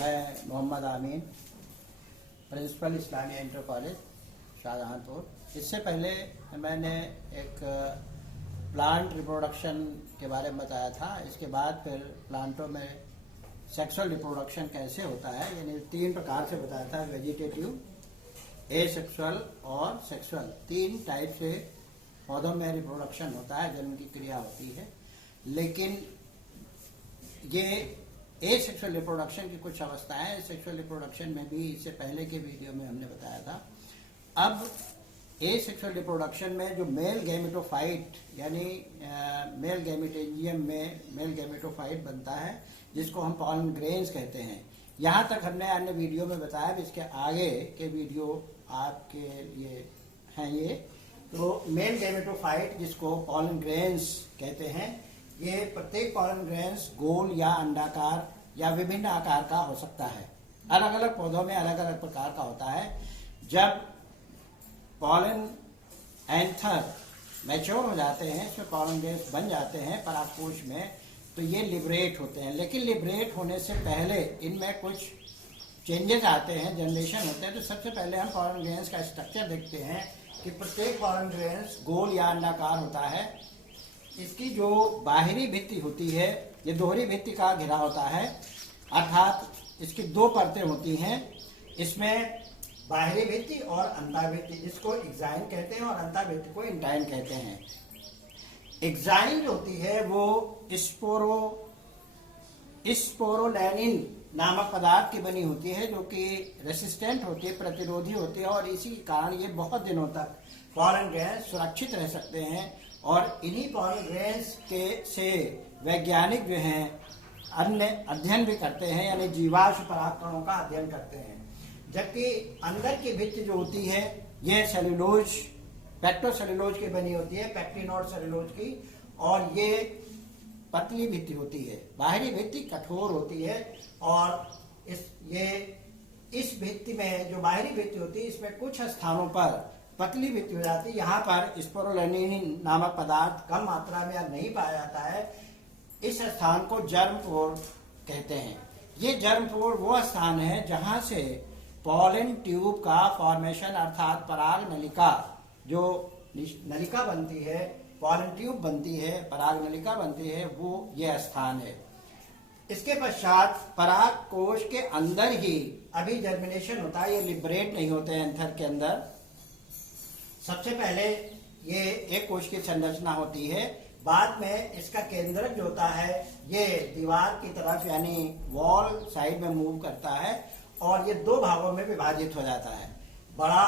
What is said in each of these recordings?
मैं Mohammad Amin, principal Islamia inter college Shahjahanpur. इससे पहले मैंने एक प्लांट रिप्रोडक्शन के बारे में बताया था। इसके बाद फिर प्लांटों में सेक्सुअल रिप्रोडक्शन कैसे होता है, यानी 3 प्रकार से बताया था: वेजिटेटिव, एसेक्सुअल और सेक्सुअल। 3 टाइप से पौधों में रिप्रोडक्शन होता है, जन्म की क्रिया होती है। लेकिन ये एसेक्सुअल रिप्रोडक्शन की कुछ अवस्थाएं हैं। सेक्सुअल रिप्रोडक्शन में भी इससे पहले के वीडियो में हमने बताया था। अब एसेक्सुअल रिप्रोडक्शन में जो मेल गैमेटोफाइट यानी मेल गैमेटेंजियम में मेल गैमेटोफाइट बनता है, जिसको हम पॉलन ग्रेन्स कहते हैं। यहाँ तक हमने अन्य वीडियो में बताया। इसके आगे के वीडियो आपके लिए हैं ये। तो मेल गैमेटोफाइट जिसको पॉलन ग्रेन्स कहते हैं, ये प्रत्येक पॉलन ग्रेन्स गोल या अंडाकार या विभिन्न आकार का हो सकता है। अलग अलग पौधों में अलग अलग प्रकार का होता है। जब पॉलन एंथर मैच्योर हो जाते हैं, इसमें पॉलन ग्रेन्स बन जाते हैं परागकोश में, तो ये लिबरेट होते हैं। लेकिन लिबरेट होने से पहले इनमें कुछ चेंजेस आते हैं, जनरेशन होते हैं। तो सबसे पहले हम पॉलन ग्रेन्स का स्ट्रक्चर देखते हैं कि प्रत्येक पॉलन ग्रेन्स गोल या अंडाकार होता है। इसकी जो बाहरी भित्ति होती है, ये दोहरी भित्ति का घिरा होता है, अर्थात इसकी 2 परतें होती हैं। इसमें बाहरी भित्ति और अंतःभित्ति, जिसको एक्साइन कहते हैं, और अंतःभित्ति को इंटाइन कहते हैं। एक्साइन जो होती है वो स्पोरोलैनिन नामक पदार्थ की बनी होती है, जो कि रेसिस्टेंट होती है, प्रतिरोधी होती है, और इसी के कारण ये बहुत दिनों तक पॉलन ग्रेन्स सुरक्षित रह सकते हैं। और इन्हीं पॉलन ग्रेन्स के से वैज्ञानिक जो हैं अन्य अध्ययन भी करते हैं, यानी जीवाश्म परागकणों का अध्ययन करते हैं। जबकि अंदर की भित्ति जो होती है, ये सेल्यूलोज, पेक्टोसेल्यूलोज की बनी होती है, पेक्टिन और सेल्यूलोज की, और ये पतली भित्ति होती है। बाहरी भित्ति कठोर होती है, और इस भित्ति में जो बाहरी भित्ति होती है, इसमें कुछ स्थानों पर पतली भित्ति हो जाती है। यहाँ पर स्पोरोलैनिन नामक पदार्थ कम मात्रा में अब नहीं पाया जाता है। इस स्थान को जर्मपोर कहते हैं। ये जर्मपोर वो स्थान है जहाँ से पॉलन ट्यूब का फॉर्मेशन, अर्थात पराग नलिका, जो नलिका बनती है, पॉलन ट्यूब बनती है, पराग नलिका बनती है, वो ये स्थान है। इसके पश्चात पराग कोश के अंदर ही अभी जर्मिनेशन होता है। ये लिबरेट नहीं होते हैं एंथर के अंदर। सबसे पहले ये एक कोश की संरचना होती है, बाद में इसका केंद्रक जो होता है ये दीवार की तरफ यानी वॉल साइड में मूव करता है, और ये 2 भागों में विभाजित हो जाता है, बड़ा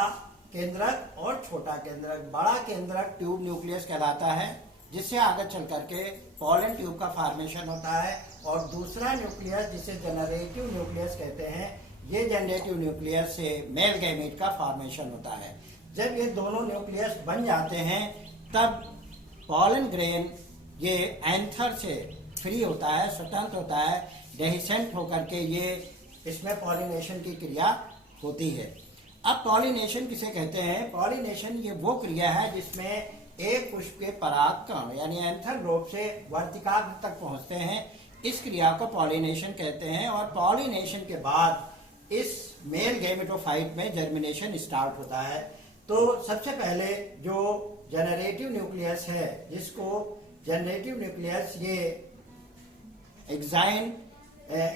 केंद्रक और छोटा केंद्रक। बड़ा केंद्रक ट्यूब न्यूक्लियस कहलाता है, जिससे आगे चल करके पॉलन ट्यूब का फॉर्मेशन होता है। और दूसरा न्यूक्लियस, जिसे जनरेटिव न्यूक्लियस कहते हैं, ये जनरेटिव न्यूक्लियस से मेल गैमीट का फॉर्मेशन होता है। जब ये दोनों न्यूक्लियस बन जाते हैं, तब पॉलन ग्रेन ये एंथर से फ्री होता है, स्वतंत्र होता है, डेहिसेंट होकर के ये इसमें पॉलिनेशन की क्रिया होती है। अब पॉलिनेशन किसे कहते हैं? पॉलिनेशन ये वो क्रिया है जिसमें एक पुष्प के परागकण यानी एंथर लोब से वर्तिकाग्र तक पहुंचते हैं। इस क्रिया को पॉलिनेशन कहते हैं। और पॉलिनेशन के बाद इस मेल गैमेटोफाइट में जर्मिनेशन स्टार्ट होता है। तो सबसे पहले जो जनरेटिव न्यूक्लियस है, जिसको जनरेटिव न्यूक्लियस ये एक्साइन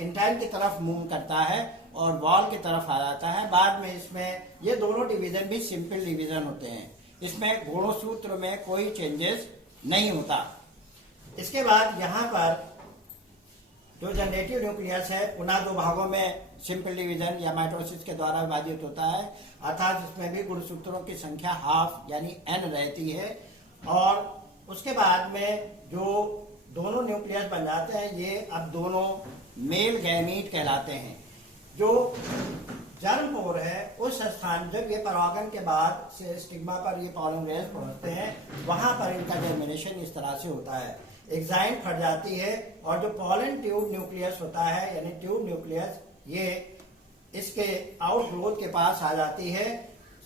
इंटाइन की तरफ मूव करता है और वॉल की तरफ आ जाता है। बाद में इसमें ये दोनों डिवीजन भी सिंपल डिवीजन होते हैं। इसमें गुणसूत्र में कोई चेंजेस नहीं होता। इसके बाद यहाँ पर जो जनरेटिव न्यूक्लियस है पुनः 2 भागों में सिंपल डिवीजन या माइटोसिस के द्वारा विभाजित होता है, अर्थात इसमें भी गुणसूत्रों की संख्या हाफ यानी n रहती है। और उसके बाद में जो दोनों न्यूक्लियस बन जाते हैं, ये अब दोनों मेल गैमीट कहलाते हैं। जो जर्मपोर है उस स्थान, जब ये परागन के बाद से स्टिग्मा पर ये पॉलन ग्रेन्स पहुंचते हैं, वहां पर इनका जर्मिनेशन इस तरह से होता है। एक्साइन फट जाती है, और जो पॉलन ट्यूब न्यूक्लियस होता है यानी ट्यूब न्यूक्लियस, ये इसके आउटग्रोथ के पास आ जाती है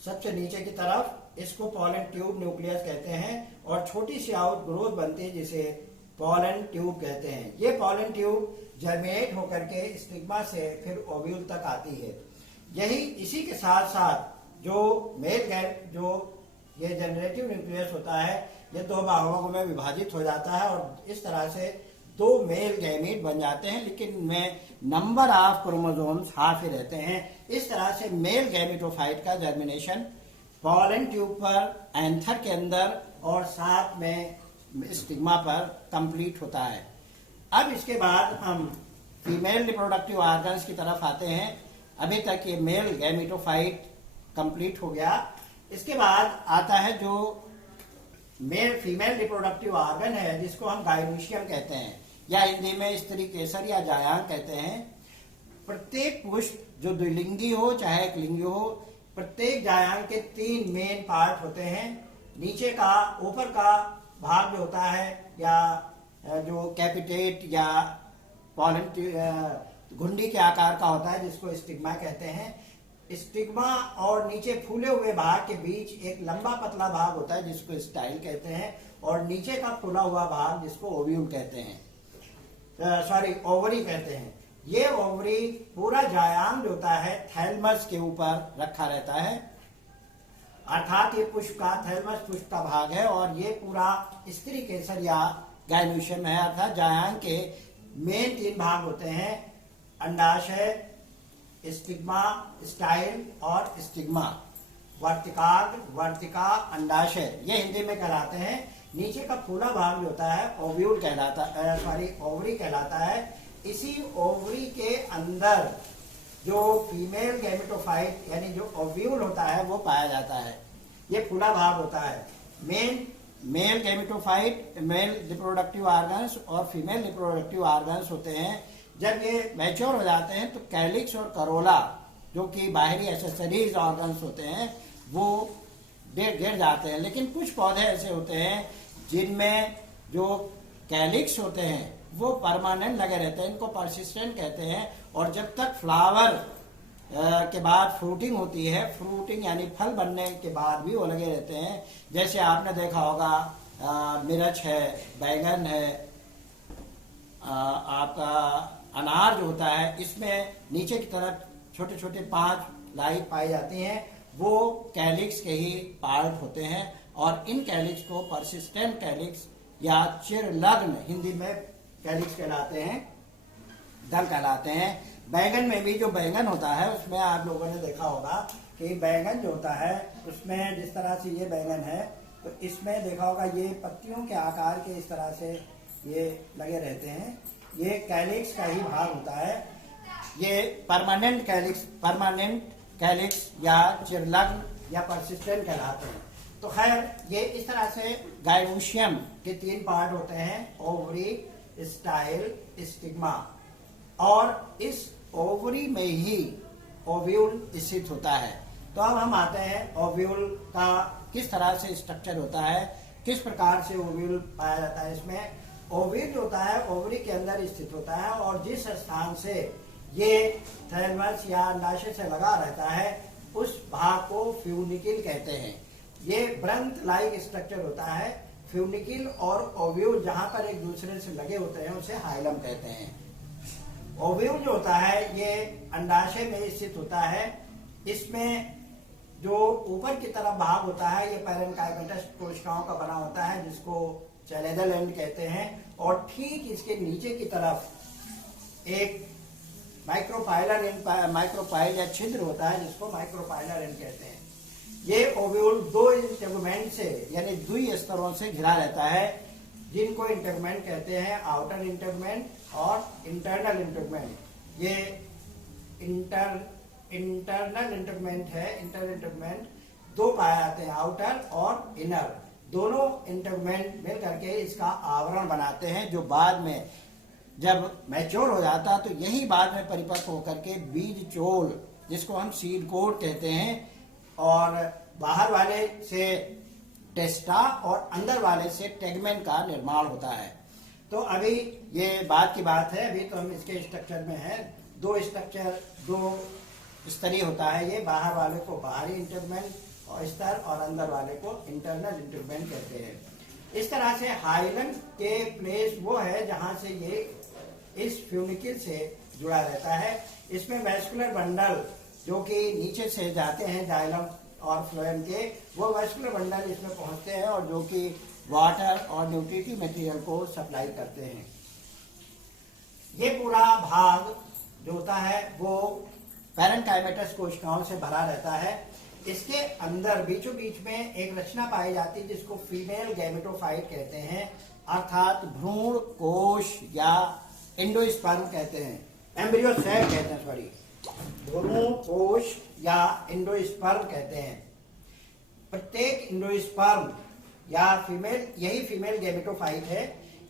सबसे नीचे की तरफ। इसको पॉलन ट्यूब न्यूक्लियस कहते हैं। और छोटी सी आउटग्रोथ बनती है जिसे पॉलन ट्यूब कहते हैं। ये पॉलन ट्यूब जर्मिनेट होकर के स्टिग्मा से फिर ओव्यूल तक आती है। यही इसी के साथ साथ जो जो ये जनरेटिव न्यूक्लियस होता है, ये दो भागों में विभाजित हो जाता है और इस तरह से दो मेल गैमीट बन जाते हैं, लेकिन इनमें नंबर ऑफ क्रोमोसोम्स हाफ ही रहते हैं। इस तरह से मेल गैमेटोफाइट का जर्मिनेशन पॉलन ट्यूब पर, एंथर के अंदर और साथ में स्टिग्मा पर कंप्लीट होता है। अब इसके बाद हम फीमेल रिप्रोडक्टिव ऑर्गन्स की तरफ आते हैं। अभी तक ये मेल गैमेटोफाइट कंप्लीट हो गया। इसके बाद आता है जो मेल फीमेल रिप्रोडक्टिव ऑर्गन है, जिसको हम गाइनोशियम कहते हैं या हिंदी में स्त्री केसर या जायांग कहते हैं। प्रत्येक पुष्प जो द्विलिंगी हो चाहे एक लिंगी हो, प्रत्येक जायांग के 3 मेन पार्ट होते हैं। नीचे का ऊपर का भाग जो होता है या जो कैपिटेट या पॉलन घुंडी के आकार का होता है, जिसको स्टिग्मा कहते हैं। स्टिग्मा और नीचे फूले हुए भाग के बीच एक लंबा पतला भाग होता है, जिसको स्टाइल कहते हैं, और नीचे का फूला हुआ भाग जिसको ओव्यूल कहते हैं, ओवरी कहते हैं। ये ओवरी पूरा जायांग जो होता है थैलमस के ऊपर रखा रहता है, अर्थात ये पुष्प का थैलमस पुष्प का भाग है, और ये पूरा स्त्री केसर या गाइनोशियम है। अर्थात जायांग के मेन 3 भाग होते हैं, अंडाशय, स्टिग्मा, स्टाइल और स्टिग्मा। वर्तिका, अंडाशय ये हिंदी में कहलाते हैं। नीचे का फूला भाग जो होता है ओव्यूल कहलाता ओवरी कहलाता है। इसी ओवरी के अंदर जो फीमेल गैमेटोफाइट यानी जो ओव्यूल होता है वो पाया जाता है। ये फूला भाग होता है। Male gametophyte male reproductive organs और फीमेल रिप्रोडक्टिव ऑर्गन्स होते हैं। जब ये मैच्योर हो जाते हैं तो कैलिक्स और करोला जो कि बाहरी एसेसरीज ऑर्गन्स होते हैं वो गिर जाते हैं। लेकिन कुछ पौधे ऐसे होते हैं जिनमें जो कैलिक्स होते हैं वो परमानेंट लगे रहते हैं, इनको परसिस्टेंट कहते हैं। और जब तक फ्लावर के बाद फ्रूटिंग होती है, फ्रूटिंग यानी फल बनने के बाद भी वो लगे रहते हैं। जैसे आपने देखा होगा मिर्च है, बैंगन है, आपका अनार जो होता है, इसमें नीचे की तरफ छोटे छोटे 5 लाई पाई जाती हैं, वो कैलिक्स के ही पार्ट होते हैं। और इन कैलिक्स को परसिस्टेंट कैलिक्स या चिरलग्न हिंदी में कैलिक्स कहलाते हैं, दल कहलाते हैं। बैंगन में भी जो बैंगन होता है उसमें आप लोगों ने देखा होगा कि बैंगन जो होता है उसमें जिस तरह से ये बैंगन है तो इसमें देखा होगा ये पत्तियों के आकार के इस तरह से ये लगे रहते हैं। ये कैलिक्स का ही भाग होता है। ये परमानेंट कैलिक्स या चिरलग्न या परसिस्टेंट कहलाते हैं। तो खैर ये इस तरह से गाइनोशियम के 3 पार्ट होते हैं, ओवरी, स्टाइल, स्टिग्मा। और इस ओवरी में ही ओव्यूल स्थित होता है। तो अब हम आते हैं ओव्यूल का किस तरह से स्ट्रक्चर होता है, किस प्रकार से ओव्यूल पाया जाता है। इसमें ओव्यूल जो होता है ओवरी के अंदर स्थित होता है और जिस स्थान से ये थैलमस या अंडाशय से लगा रहता है उस भाग को फ्यूनिकिल कहते हैं। ये ब्रंथ लाइक स्ट्रक्चर होता है। फ्यूनिकिल और ओव्यूल जहां पर एक दूसरे से लगे होते हैं उसे हाइलम कहते हैं। ओव्यूल जो होता है ये अंडाशय में स्थित होता है। इसमें जो ऊपर की तरफ भाग होता है ये पैरेन्काइमेटस कोशिकाओं का बना होता है, जिसको चैलेडल एंड कहते हैं। और ठीक इसके नीचे की तरफ एक माइक्रोपाइल या छिद्र होता है, जिसको माइक्रोपाइलर एंड कहते हैं। ये ओव्यूल 2 इंटेगुमेंट से यानी द्वि स्तरों से घिरा रहता है, जिनको इंटेगुमेंट कहते हैं, आउटर इंटेगुमेंट और इंटरनल इंटेगुमेंट। ये इंटरनल इंटेगुमेंट है। इंटरनल इंटेगुमेंट 2 पाए जाते हैं, आउटर और इनर। दोनों इंटेगुमेंट मिल करके इसका आवरण बनाते हैं, जो बाद में जब मैच्योर हो जाता तो यही बाद में परिपक्व होकर के बीज चोल, जिसको हम सीड कोड कहते हैं, और बाहर वाले से टेस्टा और अंदर वाले से टेगमेन का निर्माण होता है। तो अभी ये बात की बात है, अभी तो हम इसके स्ट्रक्चर में हैं। 2 स्तरीय होता है। ये बाहर वाले को बाहरी इंटेगुमेंट और स्तर और अंदर वाले को इंटरनल इंटेगुमेंट कहते हैं। इस तरह से हाइलन के प्लेस वो है जहां से ये इस फ्यूनिकल से जुड़ा रहता है। इसमें वेस्कुलर बंडल जो कि नीचे से जाते हैं जाइलम और फ्लोएम के, वो वेस्कुलर बंडल इसमें पहुंचते हैं और जो कि वाटर और न्यूट्रिटिव मटेरियल को सप्लाई करते हैं। ये पूरा भाग जो होता है वो पैरेन्काइमेटस कोशिकाओं से भरा रहता है। इसके अंदर बीचों बीच में एक रचना पाई जाती है जिसको फीमेल गैमेटोफाइट कहते हैं, अर्थात भ्रूण कोश या एंडोस्पर्म कहते हैं, एम्ब्रियो सैक कहते हैं, सॉरी, भ्रूण कोश या एंडोस्पर्म कहते हैं। प्रत्येक एंडोस्पर्म या फीमेल, यही फीमेल गैमेटोफाइट है।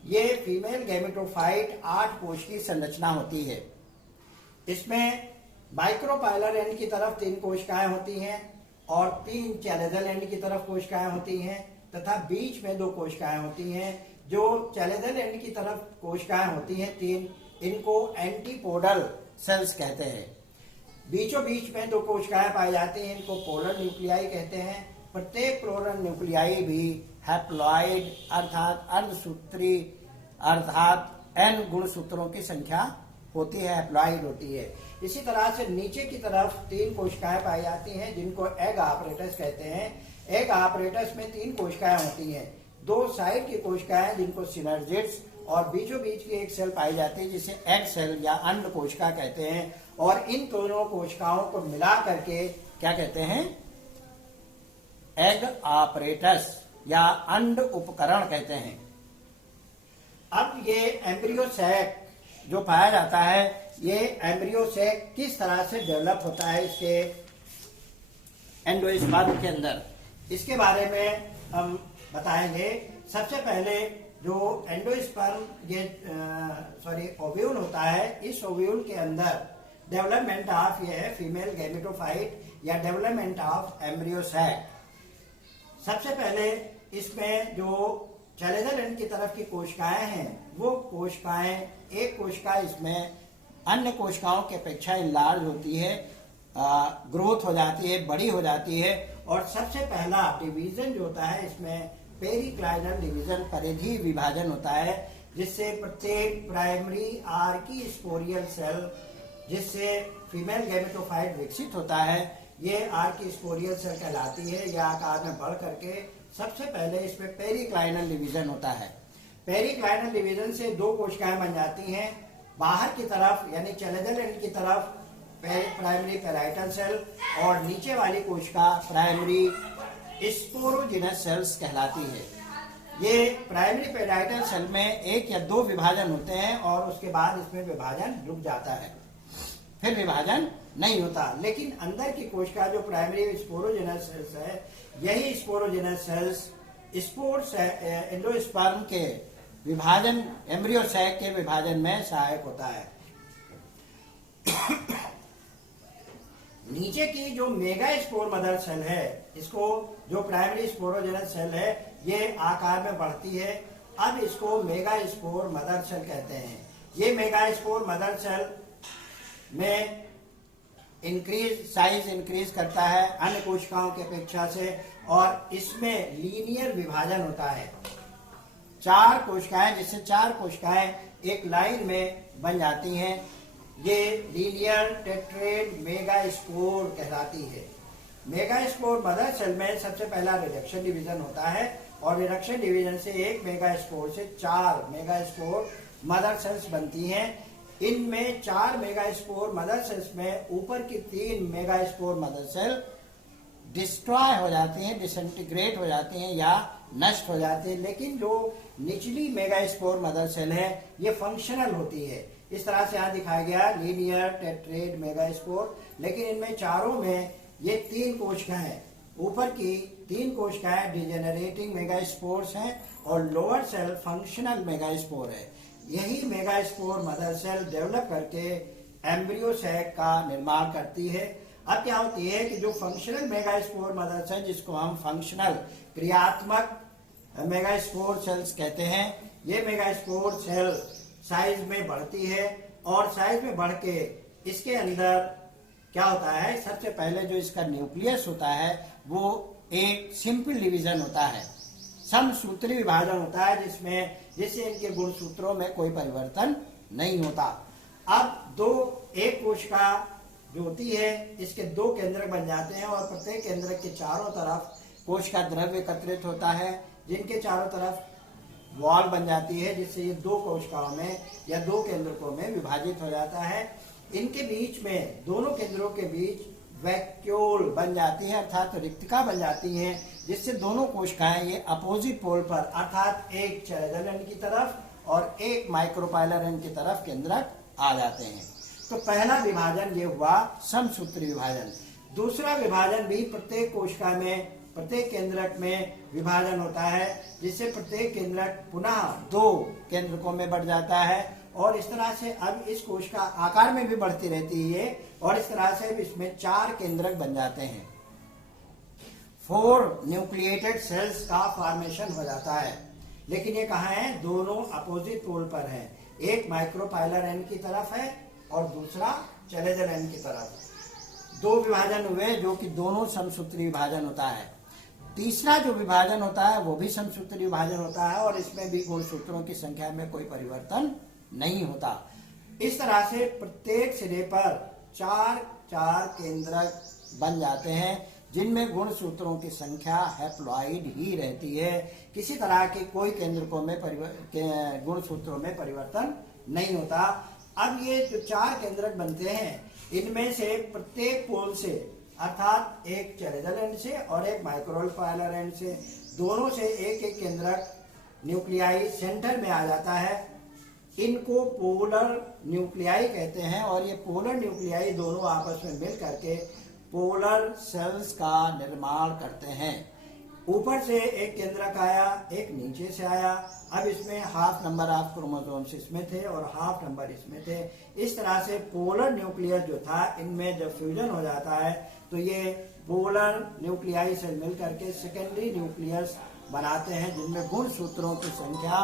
ये फीमेल गैमेटोफाइट 8 कोश की संरचना होती है। इसमें माइक्रोपाइलर एंड की तरफ 3 कोशिकाएं होती हैं और 3 चैलेजल एंड की तरफ कोशिकाएं होती हैं तथा बीच में 2 कोशिकाएं होती हैं। जो चैलेजल एंड की तरफ कोशिकाएं होती हैं 3, इनको एंटीपोडल सेल्स कहते हैं। बीचों बीच में 2 कोशिकाएं पाई जाती हैं, इनको पोलर न्यूक्लियाई कहते हैं। प्रत्येक पोलर न्यूक्लियाई भी हैप्लॉइड अर्थात अर्धसूत्री अर्थात n गुणसूत्रों की संख्या होती है, हैप्लॉइड होती है। इसी तरह से नीचे की तरफ 3 कोशिकाएं पाई जाती हैं जिनको एग आपरेटस कहते हैं। एग आपरेटस में 3 कोशिकाएं होती हैं, 2 साइड की कोशिकाएं जिनको सिनर्जिड्स और बीचों बीच की एक सेल पाई जाती है जिसे एग सेल या अंड कोशिका कहते हैं। और इन दोनों कोशिकाओं को मिला करके क्या कहते हैं? एग आपरेटस या अंड उपकरण कहते हैं। अब ये एम्ब्रियो सैक जो पाया जाता है, ये एम्ब्रियो सैक किस तरह से डेवलप होता है इसके एंडोस्पर्म के अंदर, इसके बारे में हम बताएंगे। सबसे पहले जो एंडोस्पर्म ये ओव्यूल होता है, इस ओव्यूल के अंदर डेवलपमेंट ऑफ ये है फीमेल गैमेटोफाइट या डेवलपमेंट ऑफ एम्ब्रियो सैक। सबसे पहले इसमें जो चैलेजल एंड की तरफ की कोशिकाएं हैं, वो कोशिकाएं, एक कोशिका इसमें अन्य कोशिकाओं की अपेक्षा इनलार्ज होती है, ग्रोथ हो जाती है, बड़ी हो जाती है। और सबसे पहला डिवीजन जो होता है इसमें पेरिक्लाइनल डिवीजन, परिधीय विभाजन होता है, जिससे प्रत्येक प्राइमरी आर्की स्पोरियल सेल जिससे फीमेल गैमेटोफाइट विकसित होता है, ये आर्की स्पोरियल सेल कहलाती है। यह आकार में बढ़ करके सबसे पहले इसमें पेरिक्लाइनल डिवीजन होता है। पेरिक्लाइनल डिवीजन से 2 कोशिकाएं बन जाती हैं, बाहर की तरफ यानी चैलेजल एंड की तरफ प्राइमरी पेराइटल सेल और नीचे वाली कोशिका प्राइमरी स्पोरोजिनस सेल्स कहलाती है। ये प्राइमरी पेराइटल सेल में 1 या 2 विभाजन होते हैं और उसके बाद इसमें विभाजन रुक जाता है, फिर विभाजन नहीं होता। लेकिन अंदर की कोशिका जो प्राइमरी स्पोरोजिनस सेल्स है, यही स्पोरोजिनस सेल्स स्पोर्स एंडोस्पर्म के विभाजन, एम्ब्रियो सैक के विभाजन में सहायक होता है। नीचे की जो मेगा स्पोर मदर सेल है, इसको जो प्राइमरी स्पोरोजिनस सेल है, ये आकार में बढ़ती है। अब इसको मेगा स्पोर मदर सेल कहते हैं। ये मेगा स्पोर मदर सेल में साइज इंक्रीज करता है अन्य कोशिकाओं की अपेक्षा से, और इसमें लीनियर विभाजन होता है। 4 कोशिकाएं, जिससे 4 कोशिकाएं एक लाइन में बन जाती हैं, ये लीनियर टेट्रेड मेगास्पोर कहलाती है। मेगास्पोर मदर सेल में सबसे पहला रिडक्शन डिवीजन होता है और रिडक्शन डिवीजन से 1 मेगास्पोर से 4 मेगास्पोर मदर सेल्स बनती हैं। इनमें 4 मेगास्पोर मदर सेल्स में ऊपर की 3 मेगास्पोर मदर सेल डिस्ट्रॉय हो जाती हैं, डिसइंटीग्रेट हो जाती हैं या नष्ट हो जाती है। लेकिन जो निचली मेगास्पोर मदर सेल है, ये फंक्शनल होती है। इस तरह से यहाँ दिखाया गया लीनियर टेट्रेड मेगास्पोर। लेकिन इनमें चारों में ये 3 कोशिकाएं हैं। ऊपर की 3 कोशिकाएं डिजेनरेटिंग मेगास्पोर्स हैं और लोअर सेल फंक्शनल मेगास्पोर है। यही मेगास्पोर मदर सेल डेवलप करके एम्ब्रियो सैक का निर्माण करती है। अब क्या होती है कि जो फंक्शनल मेगास्पोर मदर सेल, जिसको हम फंक्शनल क्रियात्मक मेगास्पोर सेल्स कहते हैं, ये मेगास्पोर सेल साइज में बढ़ती है और साइज में बढ़ के इसके अंदर क्या होता है, सबसे पहले जो इसका न्यूक्लियस होता है वो एक सिंपल डिवीजन होता है। समसूत्री विभाजन होता है जिससे इनके गुणसूत्रों में कोई परिवर्तन नहीं होता। अब एक कोशिका जो होती है इसके 2 केंद्रक बन जाते हैं और प्रत्येक केंद्रक के चारों तरफ कोशिका द्रव्य एकत्रित होता है, जिनके चारों तरफ वॉल बन जाती है, जिससे ये 2 कोशिकाओं में या 2 केंद्रकों में विभाजित हो जाता है। इनके बीच में, दोनों केंद्रों के बीच वैक्यूल बन जाती है, अर्थात रिक्तिका बन जाती है, जिससे दोनों कोशिकाएं ये अपोजिट पोल पर, अर्थात एक चैलेंजर एंड की तरफ और एक माइक्रोपाइलर एंड की तरफ केंद्रक आ जाते हैं। तो पहला विभाजन ये हुआ समसूत्री विभाजन। दूसरा विभाजन भी प्रत्येक कोशिका में, प्रत्येक केंद्रक में विभाजन होता है, जिससे प्रत्येक केंद्रक पुनः 2 केंद्रकों में बढ़ जाता है और इस तरह से अब इस कोशिका आकार में भी बढ़ती रहती है और इस तरह से इसमें 4 केंद्रक बन जाते हैं। 4 न्यूक्लिएटेड सेल्स का फॉर्मेशन हो जाता है, लेकिन ये कहाँ है? दोनों अपोजिट पोल पर है। एक माइक्रोपाइलर एंड की तरफ है और दूसरा चैलेंजर एंड की तरफ। 2 विभाजन हुए जो कि दोनों समसूत्री विभाजन होता है। तीसरा जो विभाजन होता है वो भी समसूत्री विभाजन होता है और इसमें भी गुणसूत्रों की संख्या में कोई परिवर्तन नहीं होता। इस तरह से प्रत्येक सिरे पर 4 केंद्रक बन जाते हैं, जिनमें गुणसूत्रों की संख्या हैप्लॉइड ही रहती है। किसी तरह के कोई केंद्रकों में गुणसूत्रों में परिवर्तन नहीं होता। अब ये जो 4 केंद्रक बनते हैं, इनमें से प्रत्येक पोल से, अर्थात एक चैलेंजर एंड से और एक माइक्रोपाइलर एंड से, दोनों से एक केंद्रक न्यूक्लियाई सेंटर में आ जाता है। इनको पोलर न्यूक्लियाई कहते हैं और ये पोलर न्यूक्लियाई दोनों आपस में मिल करके पोलर सेल्स का निर्माण करते हैं। ऊपर से एक केंद्रक आया, एक नीचे से आया। अब इसमें हाफ नंबर ऑफ क्रोमोसोम्स इसमें थे और हाफ नंबर इसमें थे। इस तरह से पोलर न्यूक्लियस जो था, इनमें जब फ्यूजन हो जाता है तो ये पोलर न्यूक्लियाई से मिल करके सेकेंडरी न्यूक्लियस बनाते हैं, जिनमें गुणसूत्रों की संख्या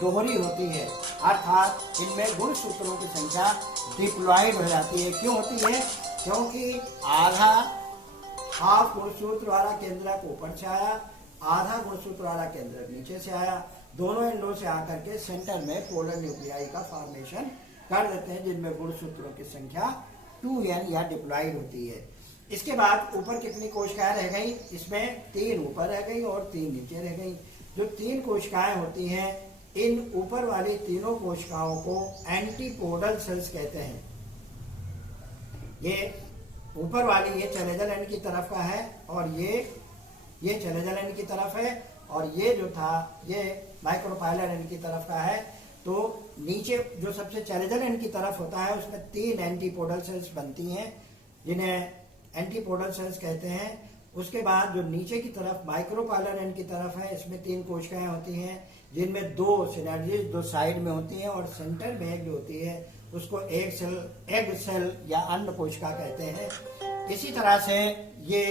दोहरी होती है, अर्थात इनमें गुणसूत्रों की संख्या डिप्लॉइड हो जाती है। क्यों होती है? क्योंकि आधा हाफ गुणसूत्र वाला केंद्रक ऊपर से आया, आधा गुणसूत्र वाला केंद्रक नीचे से आया। दोनों एंडों से आकर के सेंटर में पोलर न्यूक्लियाई का फॉर्मेशन कर देते हैं, जिनमें गुणसूत्रों की संख्या 2n या डिप्लॉइड होती है। इसके बाद ऊपर कितनी कोशिकाएं रह गई? इसमें 3 ऊपर रह गई और 3 नीचे रह गई। जो 3 कोशिकाएं होती हैं, इन ऊपर वाली तीनों कोशिकाओं को एंटीपोडल सेल्स कहते हैं। ये ऊपर वाली ये चैलेंजर एंड की तरफ का है और ये चैलेंजर एंड की तरफ है और ये जो था ये माइक्रोपाइलर एंड की तरफ का है। तो नीचे जो सबसे चैलेंजर एंड की तरफ होता है उसमें 3 एंटीपोडल सेल्स बनती हैं, जिन्हें एंटीपोडल सेल्स कहते हैं। उसके बाद जो नीचे की तरफ माइक्रोपाइलर एंड की तरफ है, इसमें 3 कोशिकाएं होती हैं, जिनमें 2 सिनर्जीज 2 साइड में होती हैं और सेंटर में एक जो होती है उसको एग सेल या अंड कोशिका कहते हैं। इसी तरह से ये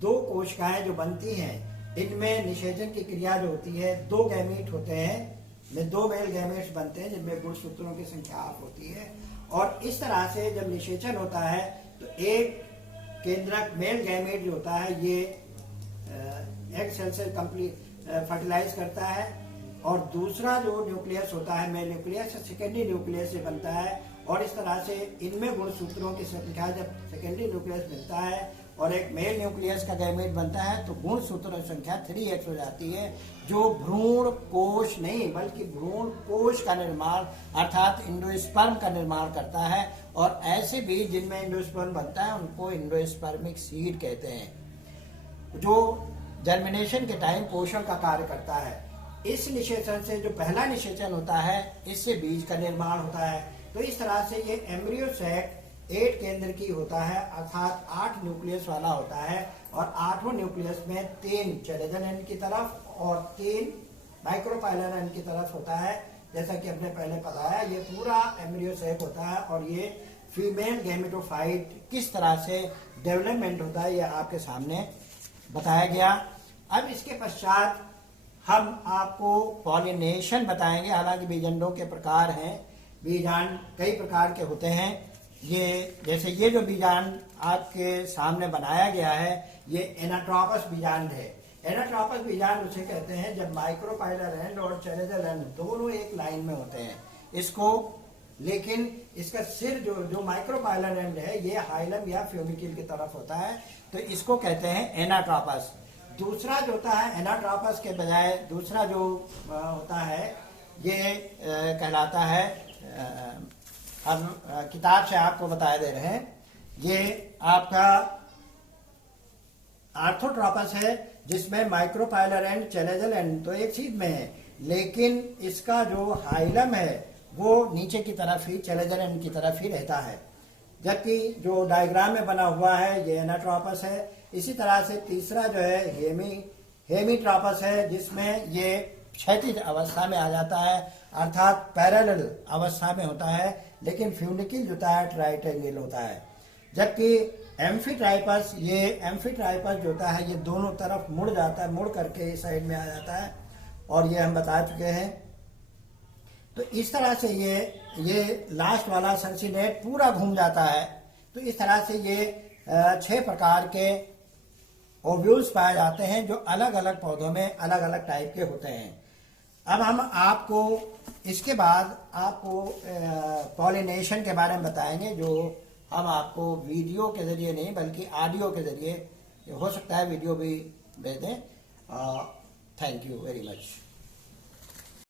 2 कोशिकाएं जो बनती हैं, इनमें निषेचन की क्रिया जो होती है, 2 गैमीट होते हैं, में 2 मेल गैमेट्स बनते हैं, जिनमें गुणसूत्रों की संख्या आप होती है। और इस तरह से जब निषेचन होता है तो एक केंद्रक मेल गैमेट जो होता है ये एग सेल से फर्टिलाइज करता है और दूसरा जो न्यूक्लियस होता है मेल न्यूक्लियस सेकेंडरी न्यूक्लियस से बनता है। और इस तरह से इनमें गुणसूत्रों की संख्या जब सेकेंडरी न्यूक्लियस मिलता है और एक मेल न्यूक्लियस का गैमेट बनता है तो गुणसूत्रों की संख्या 3x हो जाती है, जो भ्रूण कोश नहीं बल्कि भ्रूण कोश का निर्माण अर्थात इंडोस्पर्म का निर्माण करता है। और ऐसे भी जिनमें इंडोस्पर्म बनता है उनको इंडोस्पर्मिक सीड कहते हैं, जो जर्मिनेशन के टाइम पोषण का कार्य करता है। इस निषेचन से जो पहला निषेचन होता है, इससे बीज का निर्माण होता है। तो इस तरह से ये एम्ब्रियो सेक 8 केंद्र की होता है, अर्थात 8 न्यूक्लियस वाला होता है और 8वें न्यूक्लियस में 3 चैलेंजर एंड की तरफ और 3 माइक्रोपाइलर एंड की तरफ होता है। जैसा कि हमने पहले बताया, ये पूरा एम्ब्रियो सेक होता है और ये फीमेल गैमेटोफाइट किस तरह से डेवलपमेंट होता है ये आपके सामने बताया गया। अब इसके पश्चात हम आपको पॉलिनेशन बताएंगे। हालांकि बीजांडों के प्रकार हैं, बीजांड कई प्रकार के होते हैं। ये जैसे ये जो बीजांड आपके सामने बनाया गया है, ये एनाट्रोपस बीजांड है। एनाट्रोपस बीजांड उसे कहते हैं जब माइक्रोपाइलर एंड और चैलेंजर एंड दोनों एक लाइन में होते हैं इसको, लेकिन इसका सिर जो माइक्रोपाइलर एंड है ये हाइलम या फ्यूनिक्यूल की तरफ होता है, तो इसको कहते हैं एनाट्रोपस। दूसरा जो होता है एनाट्रोपस के बजाय दूसरा जो होता है ये कहलाता है, हम किताब से आपको बता दे रहे हैं, ये आपका आर्थोट्रोपस है जिसमें माइक्रोपाइलर एंड चैलेंजर एंड तो एक चीज में है, लेकिन इसका जो हाइलम है वो नीचे की तरफ ही चैलेंजर एंड की तरफ ही रहता है, जबकि जो डायग्राम में बना हुआ है ये एनाट्रोपस है। इसी तरह से तीसरा जो है हेमीट्रोपस है जिसमें ये क्षैतिज अवस्था में आ जाता है, अर्थात पैरेलल अवस्था में होता है, लेकिन फ्यूनिक्यूल जो होता है ट्राइटेंगल होता है। जबकि एम्फीट्राइपस जो होता है ये दोनों तरफ मुड़ जाता है, मुड़ करके इस साइड में आ जाता है, और ये हम बता चुके हैं। तो इस तरह से ये लास्ट वाला सर्सिनेट पूरा घूम जाता है। तो इस तरह से ये 6 प्रकार के ओव्यूल्स पाए जाते हैं जो अलग अलग पौधों में अलग अलग टाइप के होते हैं। अब हम आपको इसके बाद आपको पॉलिनेशन के बारे में बताएंगे, जो हम आपको वीडियो के जरिए नहीं बल्कि ऑडियो के जरिए, हो सकता है वीडियो भी भेज दें। Thank you very much.